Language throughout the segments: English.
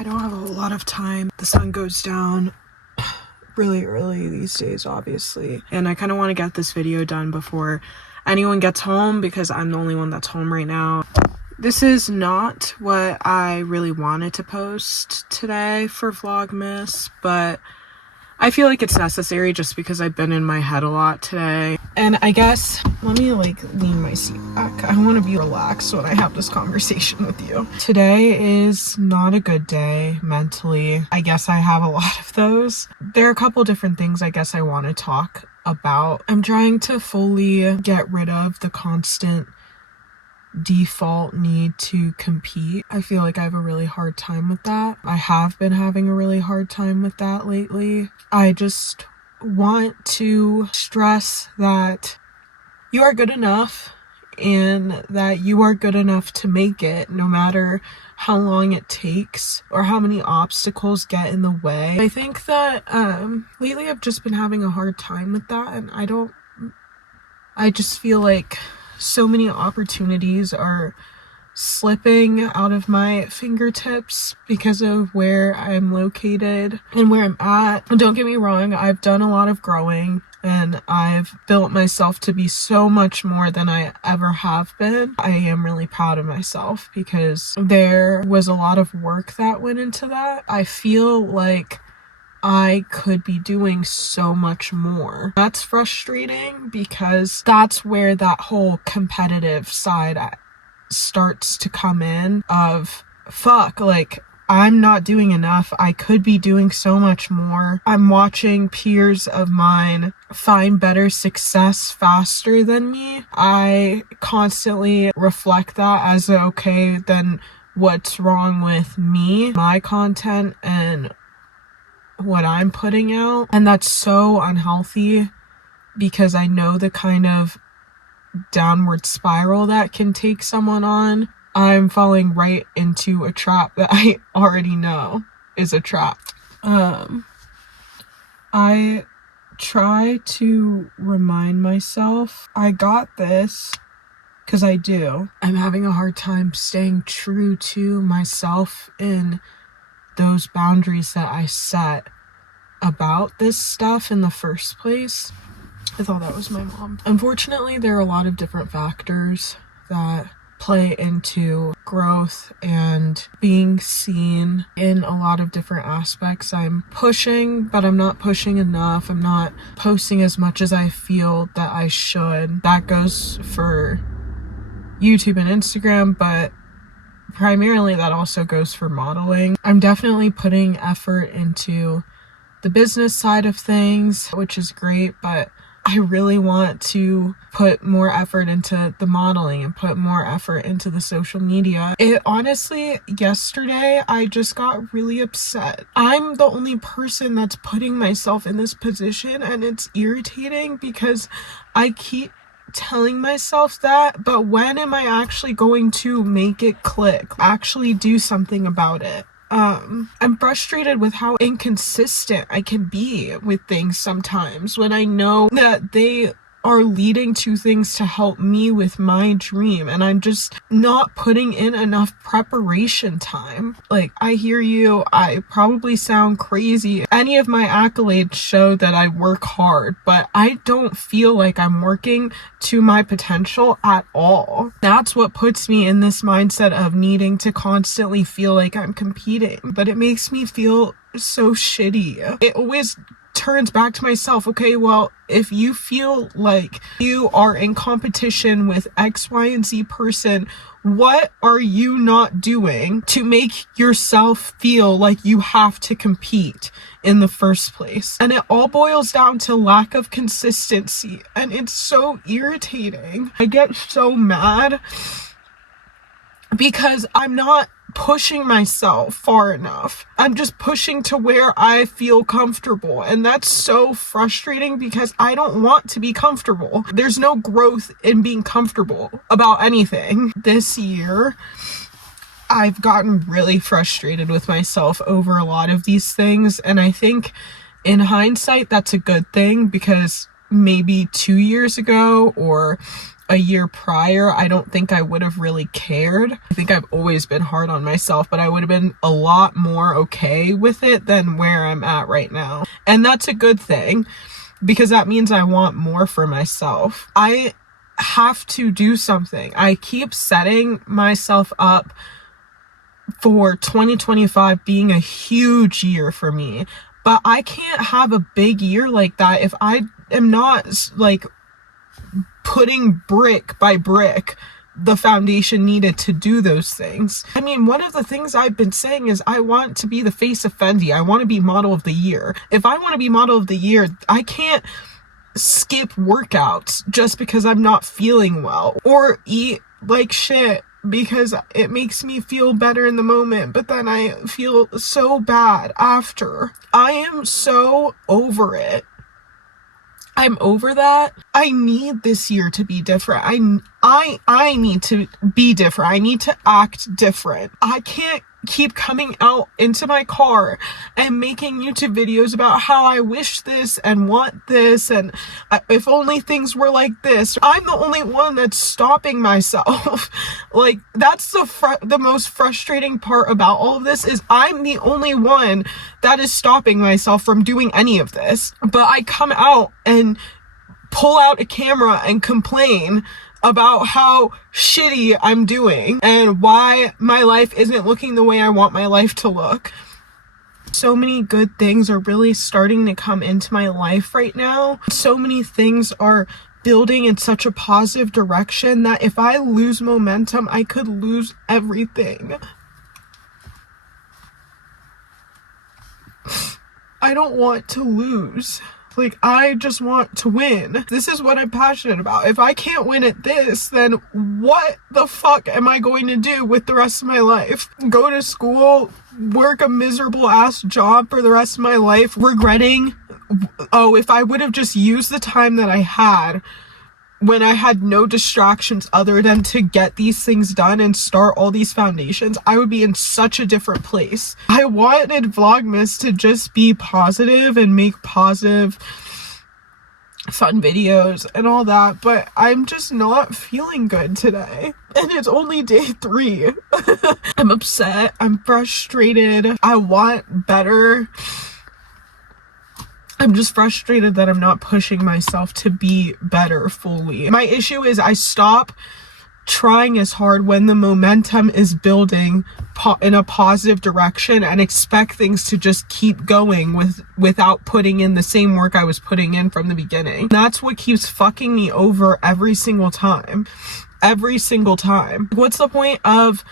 I don't have a lot of time. The sun goes down really early these days, obviously. And I kind of want to get this video done before anyone gets home because I'm the only one that's home right now. This is not what I really wanted to post today for Vlogmas, but I feel like it's necessary just because I've been in my head a lot today. And I guess, let me lean my seat back. I want to be relaxed when I have this conversation with you. Today is not a good day mentally. I guess I have a lot of those. There are a couple different things I guess I want to talk about. I'm trying to fully get rid of the constant default need to compete. I feel like I have a really hard time with that. I have been having a really hard time with that lately. I just want to stress that you are good enough and that you are good enough to make it no matter how long it takes or how many obstacles get in the way. I think that lately I've just been having a hard time with that, and I just feel like so many opportunities are slipping out of my fingertips because of where I'm located and where I'm at. And don't get me wrong, I've done a lot of growing and I've built myself to be so much more than I ever have been. I am really proud of myself because there was a lot of work that went into that. I feel like I could be doing so much more. That's frustrating because that's where that whole competitive side starts to come in of, fuck, like, I'm not doing enough. I could be doing so much more. I'm watching peers of mine find better success faster than me. I constantly reflect that as, okay, then what's wrong with me, my content, and what I'm putting out. And that's so unhealthy because I know the kind of downward spiral that can take someone on. I'm falling right into a trap that I already know is a trap. I try to remind myself I got this because I do. I'm having a hard time staying true to myself in those boundaries that I set about this stuff in the first place. I thought that was my mom. Unfortunately, there are a lot of different factors that play into growth and being seen in a lot of different aspects. I'm pushing, but I'm not pushing enough. I'm not posting as much as I feel that I should. That goes for YouTube and Instagram, but primarily that also goes for modeling. I'm definitely putting effort into the business side of things, which is great, but I really want to put more effort into the modeling and put more effort into the social media. It honestly, yesterday, I just got really upset. I'm the only person that's putting myself in this position, and it's irritating because I keep telling myself that, but when am I actually going to make it click, actually do something about it? I'm frustrated with how inconsistent I can be with things sometimes when I know that they are leading to things to help me with my dream, and I'm just not putting in enough preparation time. Like, I hear you, I probably sound crazy. Any of my accolades show that I work hard, but I don't feel like I'm working to my potential at all. That's what puts me in this mindset of needing to constantly feel like I'm competing, but it makes me feel so shitty. It always turns back to myself. Okay, well, if you feel like you are in competition with X, Y, and Z person, what are you not doing to make yourself feel like you have to compete in the first place? And it all boils down to lack of consistency, and it's so irritating. I get so mad because I'm not pushing myself far enough. I'm just pushing to where I feel comfortable, and that's so frustrating because I don't want to be comfortable. There's no growth in being comfortable about anything. This year, I've gotten really frustrated with myself over a lot of these things, and I think in hindsight that's a good thing because maybe 2 years ago or a year prior, I don't think I would have really cared. I think I've always been hard on myself, but I would have been a lot more okay with it than where I'm at right now. And that's a good thing, because that means I want more for myself. I have to do something. I keep setting myself up for 2025 being a huge year for me, but I can't have a big year like that if I am not like putting brick by brick the foundation needed to do those things. I mean, one of the things I've been saying is I want to be the face of Fendi. I want to be model of the year. If I want to be model of the year, I can't skip workouts just because I'm not feeling well, or eat like shit because it makes me feel better in the moment, but then I feel so bad after. I am so over it. I'm over that. I need this year to be different. I need to be different. I need to act different. I can't keep coming out into my car and making YouTube videos about how I wish this and want this and if only things were like this. I'm the only one that's stopping myself. Like, that's the most frustrating part about all of this, is I'm the only one that is stopping myself from doing any of this. But I come out and pull out a camera and complain about how shitty I'm doing and why my life isn't looking the way I want my life to look. So many good things are really starting to come into my life right now. So many things are building in such a positive direction that if I lose momentum, I could lose everything. I don't want to lose. Like, I just want to win. This is what I'm passionate about. If I can't win at this, then what the fuck am I going to do with the rest of my life? Go to school, work a miserable ass job for the rest of my life, regretting, oh, if I would have just used the time that I had when I had no distractions other than to get these things done and start all these foundations, I would be in such a different place. I wanted Vlogmas to just be positive and make positive, fun videos and all that, but I'm just not feeling good today. And it's only day 3. I'm upset. I'm frustrated. I want better. I'm just frustrated that I'm not pushing myself to be better fully. My issue is I stop trying as hard when the momentum is building in a positive direction and expect things to just keep going without putting in the same work I was putting in from the beginning. That's what keeps fucking me over every single time. Every single time. What's the point of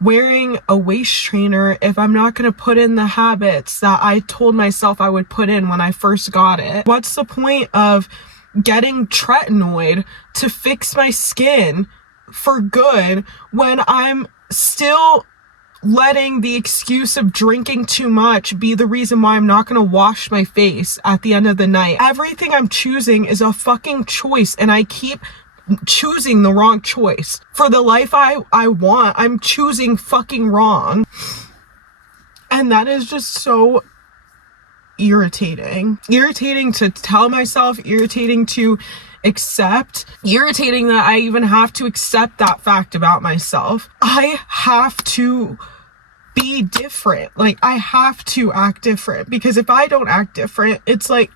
wearing a waist trainer if I'm not going to put in the habits that I told myself I would put in when I first got it? What's the point of getting tretinoid to fix my skin for good when I'm still letting the excuse of drinking too much be the reason why I'm not going to wash my face at the end of the night? Everything I'm choosing is a fucking choice, and I keep choosing the wrong choice. For the life I want, I'm choosing fucking wrong. And that is just so irritating. Irritating to tell myself, irritating to accept, irritating that I even have to accept that fact about myself. I have to be different. Like, I have to act different, because if I don't act different, it's like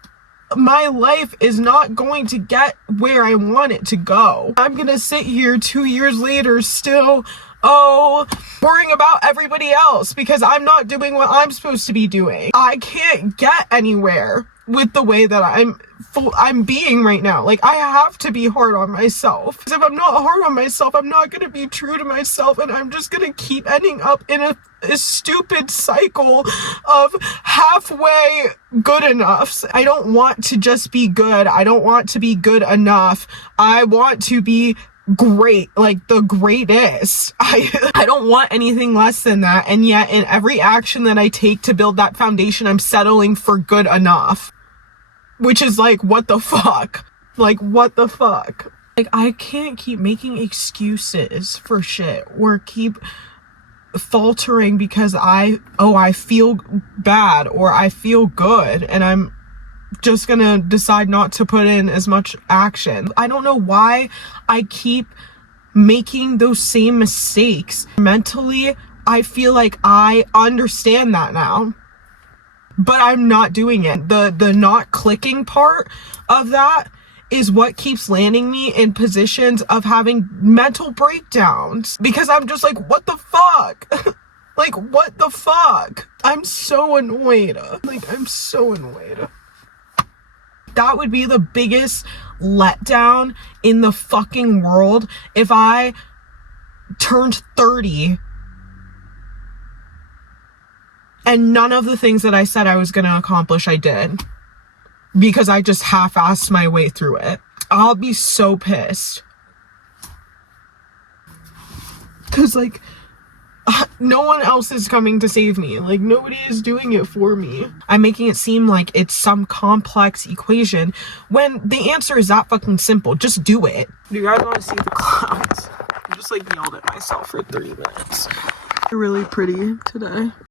my life is not going to get where I want it to go. I'm gonna sit here 2 years later still, worrying about everybody else because I'm not doing what I'm supposed to be doing. I can't get anywhere with the way that I'm being right now. Like, I have to be hard on myself. Because if I'm not hard on myself, I'm not going to be true to myself, and I'm just going to keep ending up in a stupid cycle of halfway good enoughs. I don't want to just be good. I don't want to be good enough. I want to be great, like the greatest. I don't want anything less than that, and yet in every action that I take to build that foundation, I'm settling for good enough. Which is like, what the fuck? Like, what the fuck? Like, I can't keep making excuses for shit or keep faltering because I feel bad or I feel good, and I'm just gonna decide not to put in as much action. I don't know why I keep making those same mistakes. Mentally, I feel like I understand that now, but I'm not doing it. The not clicking part of that is what keeps landing me in positions of having mental breakdowns, because I'm just like, what the fuck? Like, what the fuck? I'm so annoyed. Like, I'm so annoyed. That would be the biggest letdown in the fucking world if I turned 30 and none of the things that I said I was going to accomplish, I did. Because I just half-assed my way through it. I'll be so pissed. Because, like, no one else is coming to save me. Like, nobody is doing it for me. I'm making it seem like it's some complex equation when the answer is that fucking simple. Just do it. Do you guys want to see the clouds? I just, like, yelled at myself for 30 minutes. They're really pretty today.